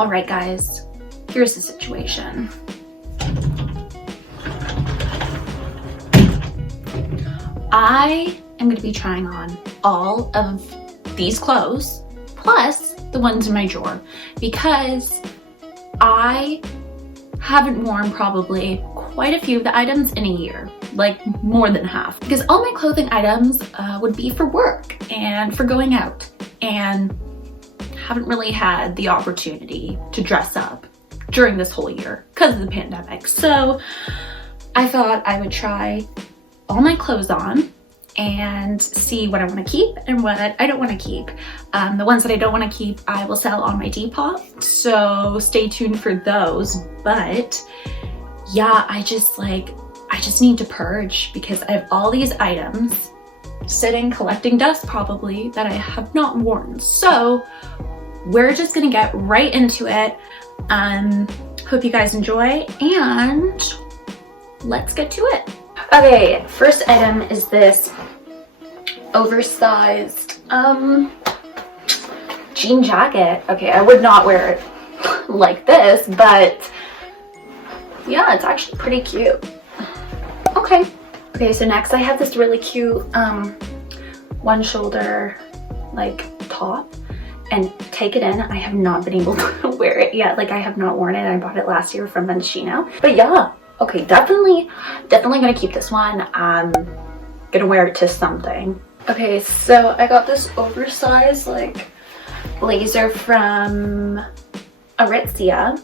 All right, guys, here's the situation. I am going to be trying on all of these clothes plus the ones in my drawer because I haven't worn probably quite a few of the items in a year, like more than half, because all my clothing items would be for work and for going out, and haven't really had the opportunity to dress up during this whole year because of the pandemic. So I thought I would try all my clothes on and see what I want to keep and what I don't want to keep. The ones that I don't want to keep, I will sell on my Depop, so stay tuned for those. But yeah, I just need to purge because I have all these items sitting collecting dust probably that I have not worn. So we're just gonna get right into it. Hope you guys enjoy and let's get to it. Okay, first item is this oversized jean jacket. Okay, I would not wear it like this, but yeah, it's actually pretty cute. Okay, so next I have this really cute one shoulder like top, and take it in. I have not been able to wear it yet. Like, I have not worn it. I bought it last year from Menchino. But yeah, okay, definitely gonna keep this one. I'm gonna wear it to something. Okay, so I got this oversized like blazer from Aritzia,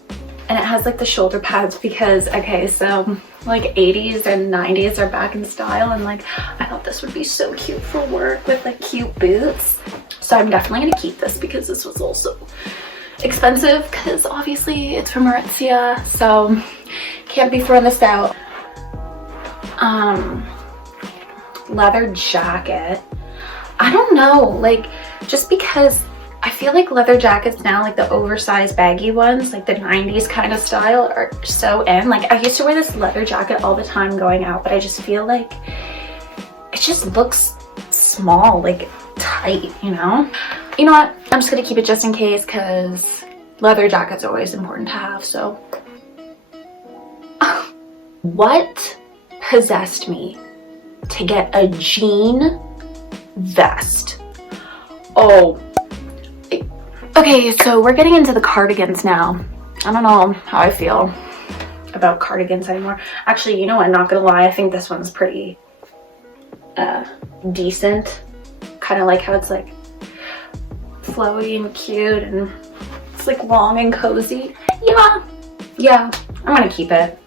and it has like the shoulder pads because, okay, so like 80s and 90s are back in style, and like I thought this would be so cute for work with like cute boots. So I'm definitely gonna keep this because this was also expensive because obviously it's from Aritzia, so can't be throwing this out. Leather jacket. I don't know, like, just because I feel like leather jackets now, like the oversized baggy ones, like the 90s kind of style, are so in. Like, I used to wear this leather jacket all the time going out, but I just feel like it just looks small, like tight, you know? You know what? I'm just gonna keep it just in case because leather jackets are always important to have, so. What possessed me to get a jean vest? Oh. Okay, so we're getting into the cardigans now. I don't know how I feel about cardigans anymore. Actually, you know what? I'm not gonna lie. I think this one's pretty decent. Kind of like how it's like flowy and cute, and it's like long and cozy. Yeah, I'm gonna keep it.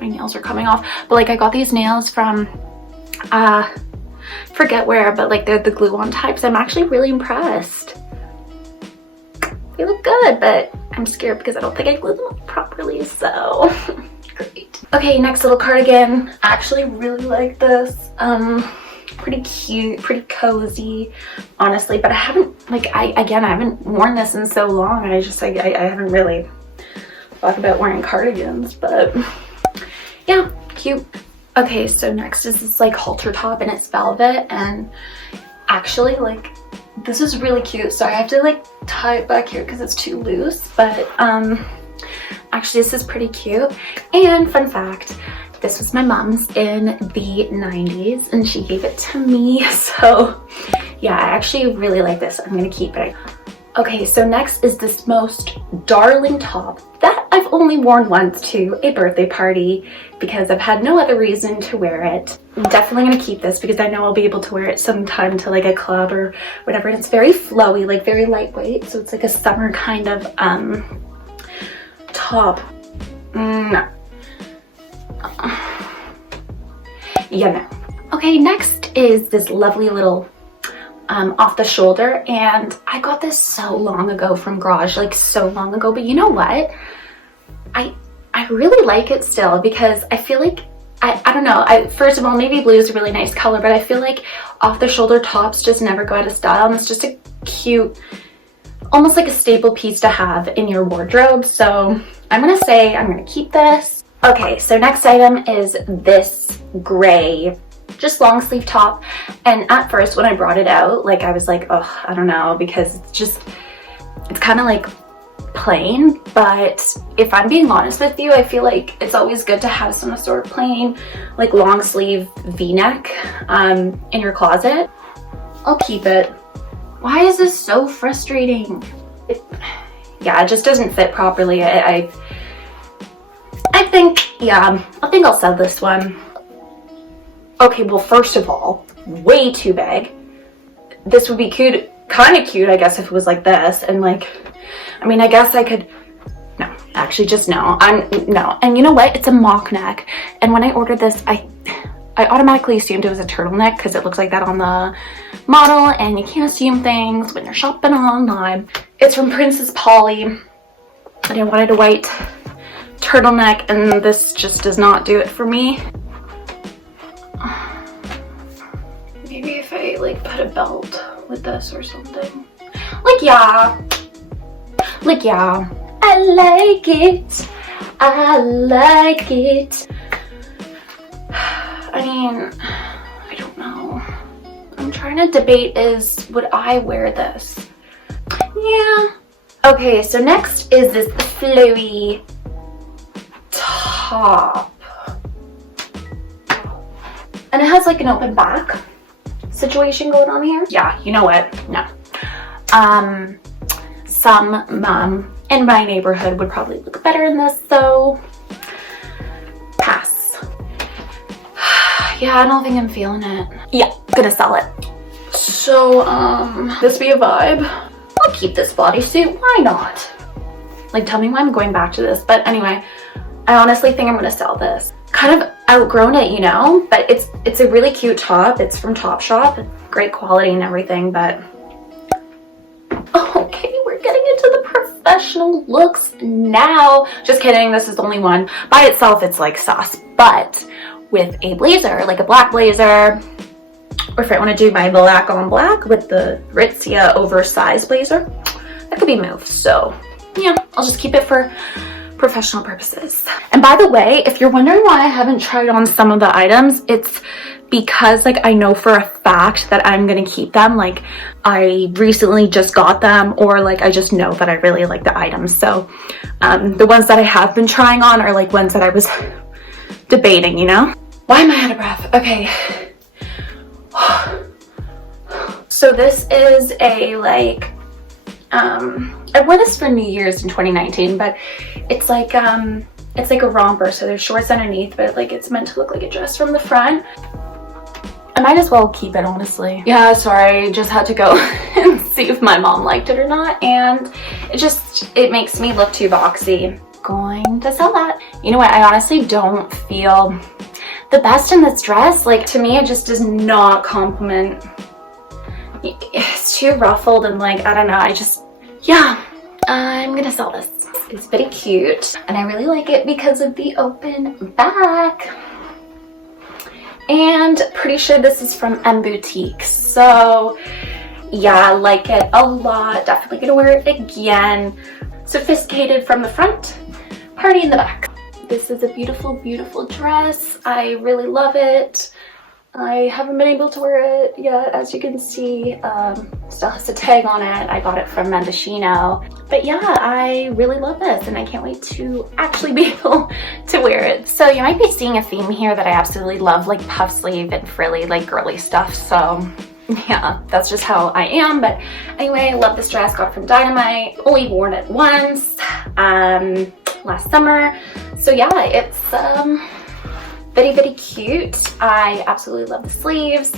My nails are coming off, but like I got these nails from forget where, but like they're the glue-on types. I'm actually really impressed. They look good, but I'm scared because I don't think I glued them up properly, so great. Okay, next little cardigan. I actually really like this. Pretty cute, pretty cozy, honestly, but I haven't, like, I haven't worn this in so long. I just, like, I haven't really thought about wearing cardigans, but yeah, cute. Okay, so next is this like halter top, and it's velvet, and actually, like, this is really cute. So I have to like tie it back here because it's too loose, but actually this is pretty cute. And fun fact, this was my mom's in the 90s and she gave it to me. So yeah, I actually really like this. I'm gonna keep it. Okay, so next is this most darling top that I've only worn once to a birthday party because I've had no other reason to wear it. I'm definitely gonna keep this because I know I'll be able to wear it sometime to like a club or whatever. And it's very flowy, like very lightweight. So it's like a summer kind of top. Yeah, no. Okay, next is this lovely little off the shoulder, and I got this so long ago from Garage, like so long ago, but you know what? I really like it still because I feel like, I don't know, first of all, navy blue is a really nice color, but I feel like off the shoulder tops just never go out of style, and it's just a cute, almost like a staple piece to have in your wardrobe. So I'm gonna say I'm gonna keep this. Okay, so next item is this gray, just long sleeve top. And at first when I brought it out, like I was like, oh, I don't know, because it's kind of like plain, but if I'm being honest with you, I feel like it's always good to have some sort of plain, like long sleeve v-neck in your closet. I'll keep it. Why is this so frustrating? Yeah, it just doesn't fit properly. I think, yeah, I think I'll sell this one. Okay, well, first of all, way too big. This would be cute, kind of cute, I guess, if it was like this. And like, I mean, I guess I could, no, actually just no. No. And you know what? It's a mock neck. And when I ordered this, I automatically assumed it was a turtleneck because it looks like that on the model, and you can't assume things when you're shopping online. It's from Princess Polly, and I wanted a white turtleneck, and this just does not do it for me. Maybe if I like put a belt with this or something. Like yeah, I like it. I like it. I mean, I don't know. I'm trying to debate is, would I wear this? Yeah. Okay, so next is this flowy top. And it has like an open back situation going on here. Yeah, you know what? No. Some mom in my neighborhood would probably look better in this, so pass. Yeah, I don't think I'm feeling it. Yeah, gonna sell it. So, this be a vibe? I'll keep this bodysuit, why not? Like, tell me why I'm going back to this, but anyway, I honestly think I'm gonna sell this. Kind of outgrown it, you know, but it's a really cute top. It's from Topshop, great quality and everything, but okay, we're getting into the professional looks now. Just kidding, this is only one. By itself, it's like sauce, but with a blazer, like a black blazer, or if I want to do my black on black with the Ritzia oversized blazer, that could be moved. So yeah, I'll just keep it for professional purposes. And by the way, if you're wondering why I haven't tried on some of the items, it's because like I know for a fact that I'm gonna keep them. Like I recently just got them, or like I just know that I really like the items. So the ones that I have been trying on are like ones that I was debating, you know? Why am I out of breath? Okay. So this is a like, I wore this for New Year's in 2019, but it's like a romper, so there's shorts underneath, but like it's meant to look like a dress from the front. I might as well keep it, honestly. Yeah, sorry, just had to go and see if my mom liked it or not, and it makes me look too boxy. Going to sell that. You know what, I honestly don't feel the best in this dress. Like, to me, it just does not compliment. It's too ruffled and like, I don't know, yeah, I'm gonna sell this. It's pretty cute, and I really like it because of the open back. And pretty sure this is from M Boutique, so yeah, I like it a lot. Definitely gonna wear it again. Sophisticated from the front, party in the back. This is a beautiful, beautiful dress. I really love it. I haven't been able to wear it yet, as you can see. Still has a tag on it. I got it from Mendocino. But yeah, I really love this, and I can't wait to actually be able to wear it. So you might be seeing a theme here that I absolutely love, like puff sleeve and frilly, like girly stuff. So yeah, that's just how I am. But anyway, I love this dress. Got it from Dynamite. Only worn it once last summer. So yeah, it's very, very cute. I absolutely love the sleeves,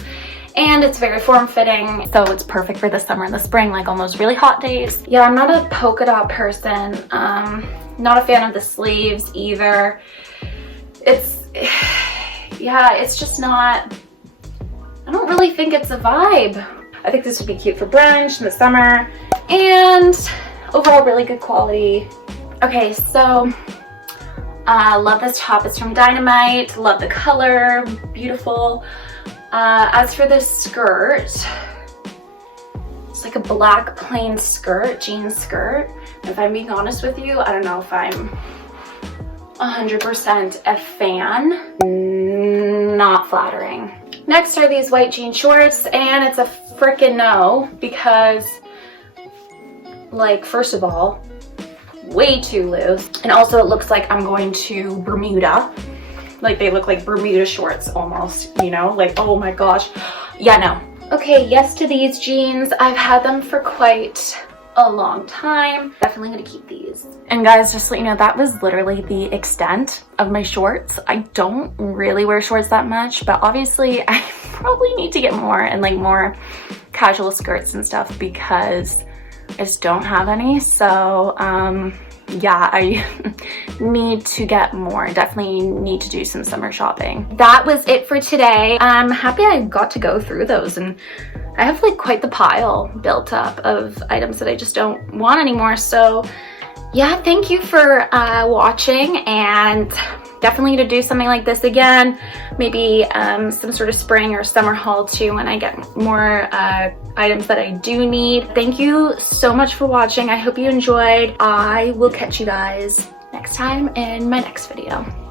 and it's very form-fitting, so it's perfect for the summer and the spring, like on those really hot days. Yeah, I'm not a polka dot person. Not a fan of the sleeves either. Yeah, it's just not, I don't really think it's a vibe. I think this would be cute for brunch in the summer, and overall really good quality. Okay, so love this top. It's from Dynamite. Love the color, beautiful. As for this skirt, it's like a black plain skirt, jean skirt. If I'm being honest with you, I don't know if I'm 100% a fan. Not flattering. Next are these white jean shorts, and it's a freaking no, because like, first of all, way too loose. And also it looks like I'm going to Bermuda. Like they look like Bermuda shorts almost, you know, like, oh my gosh. Yeah, no. Okay, yes to these jeans. I've had them for quite a long time. Definitely gonna keep these. And guys, just so you know, that was literally the extent of my shorts. I don't really wear shorts that much, but obviously I probably need to get more and like more casual skirts and stuff because I just don't have any. So yeah, I need to get more. Definitely need to do some summer shopping. That was it for today. I'm happy I got to go through those, and I have like quite the pile built up of items that I just don't want anymore. So yeah, thank you for watching, and definitely to do something like this again, maybe some sort of spring or summer haul too when I get more items that I do need. Thank you so much for watching. I hope you enjoyed. I will catch you guys next time in my next video.